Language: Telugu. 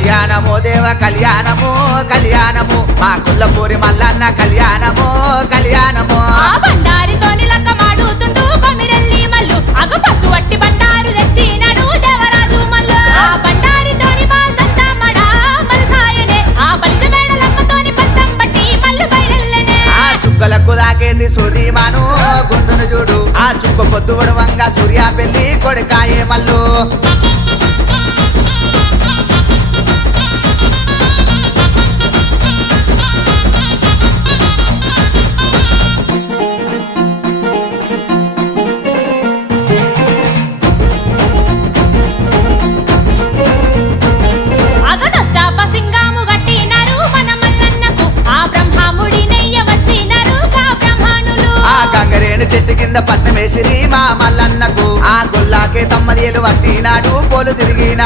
కళ్యాణము దేవ కళ్యాణము కళ్యాణము మా కుల్లపూరి మల్లన్న కళ్యాణము కళ్యాణము బండారితోని లక్క మాడుతుంటూ కొమిరెల్లి మల్లు అగపట్టు వట్టి బండారు తెచ్చినాడు దేవరాజు మల్లు ఆ బండారితోని మా సంతమ్మడా మలసాయనే ఆ బలిజ మేడలమ్మతోని పంతం బట్టి మల్లు బయలెల్లనే ఆ చుక్కలకు దాకేది సూదిమాను గుండును చూడు ఆ చుక్క పొద్దు వంగ సూర్య పెళ్లి కొడుకాయే మల్లు చెట్టు కింద పట్నం వేసిరి మా మల్లన్నకు ఆ గొల్లాకే తమ్మదియలు పట్టినాడు పోలు తిరిగినాడు